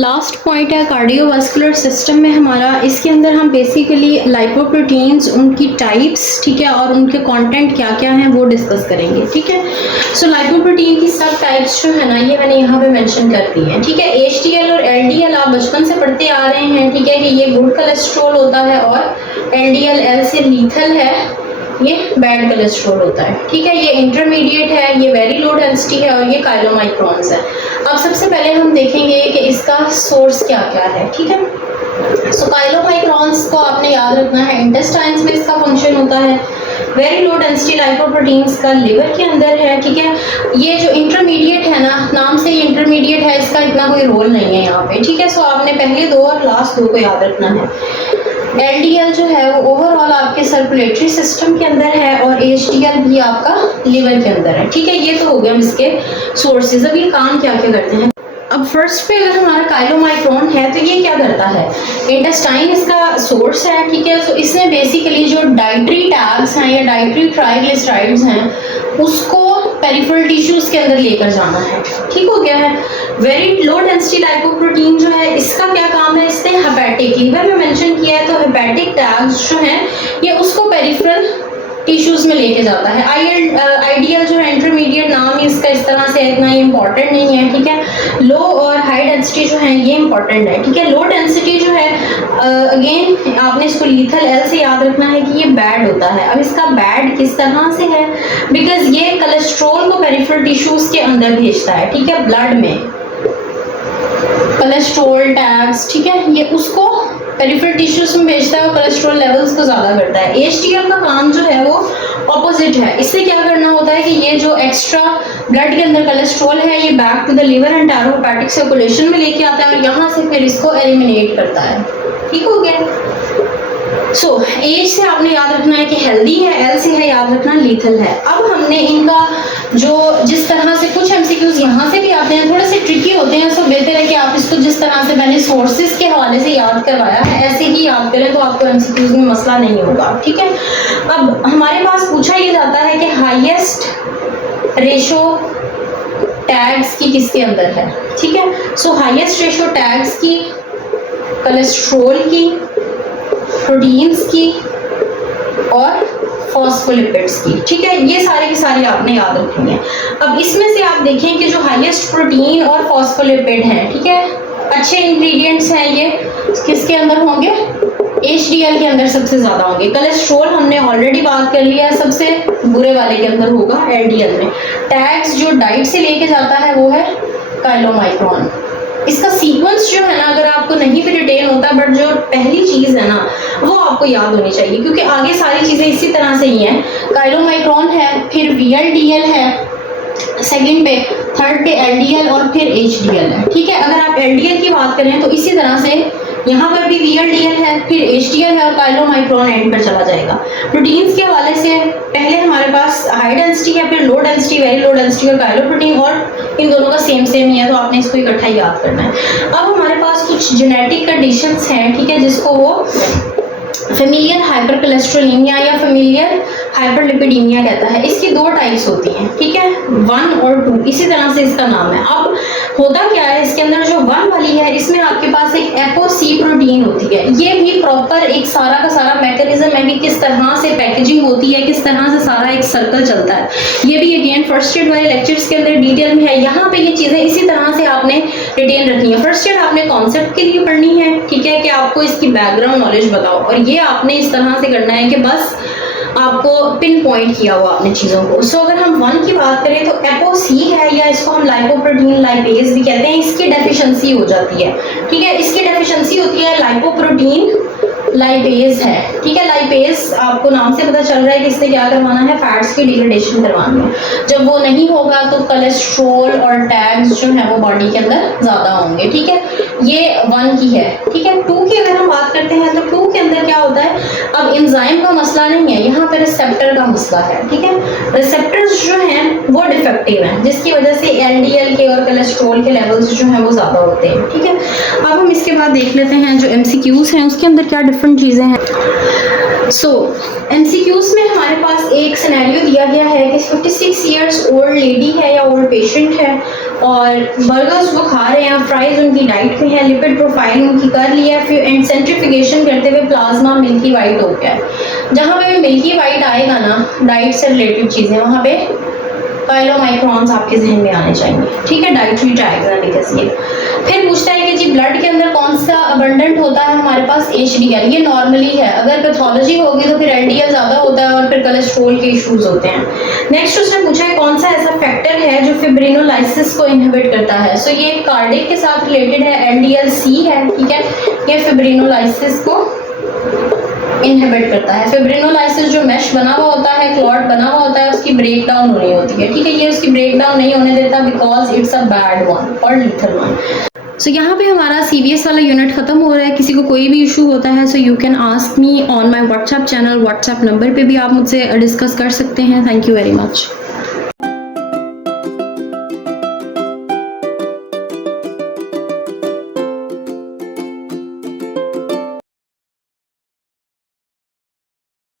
Last point है cardiovascular system में हमारा। इसके अंदर हम बेसिकली लाइपोप्रोटीन्स, उनकी टाइप्स, ठीक है, और उनके कंटेंट क्या क्या हैं वो डिस्कस करेंगे, ठीक है। सो लाइपोप्रोटीन की सब टाइप्स जो है ना ये मैंने यहाँ पे मेंशन कर दी है, ठीक है। HDL और LDL आप बचपन से पढ़ते आ रहे हैं, ठीक है, कि ये गुड कोलेस्ट्रॉल होता है और LDL L से लीथल है, ये बैड कोलेस्ट्रॉल होता है, ठीक है। ये इंटरमीडिएट है, ये वेरी लो डेंसिटी है और ये काइलोमाइक्रॉन्स है। अब सबसे पहले हम देखेंगे कि इसका सोर्स क्या क्या है, ठीक है। सो काइलोमाइक्रॉन्स को आपने याद रखना है, इंटेस्टाइन्स में इसका फंक्शन होता है। वेरी लो डेंसिटी लाइपोप्रोटीन्स का लिवर के अंदर है, ठीक है। ये जो इंटरमीडिएट है ना, नाम से ये इंटरमीडिएट है, इसका इतना कोई रोल नहीं है यहाँ पे, ठीक है। सो आपने पहले दो और लास्ट दो को याद रखना है। LDL जो है वो ओवरऑल आपके सर्कुलेटरी सिस्टम के अंदर है और HDL भी आपका लिवर के अंदर है, ठीक है। ये तो हो गया इसके सोर्सेज। अब ये काम क्या क्या करते हैं। अब फर्स्ट पे अगर हमारा काइलोमाइक्रॉन है तो ये क्या करता है, इंटेस्टाइन इसका सोर्स है, ठीक है। तो इसमें बेसिकली जो डाइटरी टैग्स हैं या डाइटरी ट्राइग्लिसराइड्स हैं उसको पेरिफेरल टिश्यूज के अंदर लेकर जाना है, ठीक हो गया है। वेरी लो डेंसिटी लाइपोप्रोटीन जो है इसका क्या काम है, इसने हेपेटिक लिवर में मेंशन किया है, तो हेपेटिक टैग्स जो हैं ये उसको पेरिफेरल टिश्यूज में लेके जाता है। आइडियल जो है इंटरमीडिएट, नाम ही इसका इस तरह से इतना ये इंपॉर्टेंट नहीं है, ठीक है। लो और हाई डेंसिटी जो है ये इंपॉर्टेंट है, ठीक है। लो डेंसिटी जो है अगेन आपने इसको लीथल L से याद रखना है कि ये बैड होता है। अब इसका बैड किस तरह से है, बिकॉज ये कोलेस्ट्रॉल को पेरिफेरल टिश्यूज के अंदर भेजता है, ठीक है, ब्लड में कोलेस्ट्रॉल टैग्स, ठीक है, ये उसको पेरिफेरल टिश्यूज में भेजता है और कोलेस्ट्रॉल लेवल्स को ज़्यादा करता है। HDL का काम जो है वो ऑपोजिट है, इससे क्या करना होता है कि ये जो एक्स्ट्रा ब्लड के अंदर कोलेस्ट्रॉल है ये back to the liver and hepatic circulation में लेके आता है और यहाँ से फिर इसको एलिमिनेट करता है, ठीक हो गया। सो H से आपने याद रखना है कि हेल्दी है, L से है याद रखना लीथल है। अब हमने इनका जो जिस तरह से कुछ MCQs यहाँ से भी आते हैं, थोड़े से ट्रिकी होते हैं, सो बेहतर है कि आप इसको जिस तरह से मैंने सोर्सेज के हवाले से याद करवाया है ऐसे ही याद करें तो आपको MCQs में मसला नहीं होगा, ठीक है। अब हमारे पास पूछा ये जाता है कि हाईएस्ट रेशो टैग्स की किसके अंदर है, ठीक है। सो हाईएस्ट रेशो टैग्स की कोलेस्ट्रॉल की, प्रोटीन्स की और फॉस्फोलिपिड्स की, ठीक है। ये सारे के सारे आपने याद रखनी है। अब इसमें से आप देखें कि जो हाईएस्ट प्रोटीन और फॉस्फोलिपिड हैं, ठीक है, अच्छे इंग्रेडिएंट्स हैं, ये किसके अंदर होंगे, HDL के अंदर सबसे ज्यादा होंगे। कोलेस्ट्रॉल हमने ऑलरेडी बात कर लिया, सबसे बुरे वाले के अंदर होगा LDL में। टैग्स जो डाइट से लेके जाता है वो है काइलोमाइक्रॉन। इसका सीक्वेंस जो है ना अगर आपको नहीं भी रिटेन होता, बट जो पहली चीज है ना वो आपको याद होनी चाहिए क्योंकि आगे सारी चीजें इसी तरह से ही हैं। काइलोमाइक्रॉन है, फिर VLDL है सेकंड पे, थर्ड पे LDL और फिर HDL है, ठीक है। अगर आप LDL की बात करें तो इसी तरह से यहाँ पर भी VLDL है, फिर HDL है और काइलोमाइक्रॉन एंड पर चला जाएगा। प्रोटीन्स के हवाले से पहले हमारे पास हाई डेंसिटी है, फिर low density, very low density और काइलोप्रोटीन, और इन दोनों का सेम ही है तो आपने इसको इकट्ठा याद करना है। अब हमारे पास कुछ जेनेटिक कंडीशंस हैं, ठीक है, जिसको वो फेमिलियर हाइपरकोलेस्ट्रोलेमिया या फेमिलियर हाइपरलिपिडीमिया कहता है। इसकी दो टाइप्स होती हैं, ठीक है, 1 और 2, इसी तरह से इसका नाम है। अब होता क्या है इसके अंदर, जो 1 वाली है इसमें आपके पास एक एपोसी प्रोटीन होती है। ये भी प्रॉपर एक सारा का सारा मैकेनिज्म है कि किस तरह से पैकेजिंग होती है, किस तरह से सारा एक सर्कल चलता है। ये भी अगेन फर्स्ट एड वाले लेक्चर्स के अंदर डिटेल में है। यहाँ पे ये चीजें इसी तरह से आपने रिटेन रखनी है। फर्स्ट एड आपने कॉन्सेप्ट के लिए पढ़नी है, ठीक है, कि आपको इसकी बैकग्राउंड नॉलेज बताओ, और ये आपने इस तरह से करना है कि बस आपको पिन पॉइंट किया हुआ आपने चीज़ों को। सो अगर हम 1 की बात करें तो एपोसी है, या इसको हम लाइपोप्रोटीन लाइपेज भी कहते हैं, इसकी डेफिशिएंसी हो जाती है, ठीक है। इसकी डेफिशिएंसी होती है लाइपोप्रोटीन लाइपेज है, ठीक है। लाइपेज आपको नाम से पता चल रहा है कि इसने क्या करवाना है, फैट्स की डिग्रेडेशन करवानी है। जब वो नहीं होगा तो कोलेस्ट्रॉल और टैग्स जो है वो बॉडी के अंदर ज्यादा होंगे, ठीक है। ये 1 की है, ठीक है। 2 की अगर हम बात करते हैं तो 2 के अंदर क्या होता है, अब एंजाइम का मसला नहीं है, यहाँ पे रिसेप्टर का मसला है, ठीक है। रिसेप्टर्स जो हैं वो डिफेक्टिव हैं, जिसकी वजह से LDL के और कोलेस्ट्रॉल के लेवल्स जो हैं वो ज्यादा होते हैं, ठीक है। अब हम इसके बाद देख लेते हैं जो MCQs हैं उसके अंदर क्या डिफरेंट चीजें हैं। सो MCQs में हमारे पास एक सिनेरियो दिया गया है कि 56 इयर्स ओल्ड लेडी है या ओल्ड पेशेंट है और बर्गर्स वो खा रहे हैं, फ्राइज उनकी डाइट में है, लिपिड प्रोफाइल उनकी कर लिया है, फिर एंड सेंट्रीफिकेशन करते हुए प्लाज्मा मिल्की वाइट हो गया है। जहाँ पे मिल्की वाइट आएगा ना, डाइट से रिलेटेड चीज़ें, वहाँ पे पाइलोमाइक्रॉन्स आपके जहन में आने चाहिए, ठीक है, डाइटरी डायग्राम लिखिए। फिर पूछता है कि जी ब्लड के अंदर कौन सा अबंडेंट होता है हमारे पास, HDL, ये नॉर्मली है। अगर पैथोलॉजी होगी तो फिर LDL ज़्यादा होता है और फिर कोलेस्ट्रोल के इश्यूज होते हैं। नेक्स्ट उसने पूछा है कौन सा ऐसा फैक्टर है जो फिब्रिनोलाइसिस को इनहिबिट करता है। सो ये कार्डियक के साथ रिलेटेड है, LDL-C है, ठीक है, ये फिब्रिनोलाइसिस को इनहिबिट करता है। फिब्रिनोलाइसिस जो मैश बना हुआ होता है, क्लॉट बना हुआ होता है, उसकी ब्रेक डाउन होनी होती है, ठीक है, ये उसकी ब्रेक डाउन नहीं होने देता because it's a bad one और लीथल वन। सो यहाँ पे हमारा CVS वाला यूनिट खत्म हो रहा है। किसी को कोई भी इशू होता है so you can ask me on my WhatsApp channel, WhatsApp number पे भी आप मुझसे डिस्कस कर सकते हैं। Thank you very much.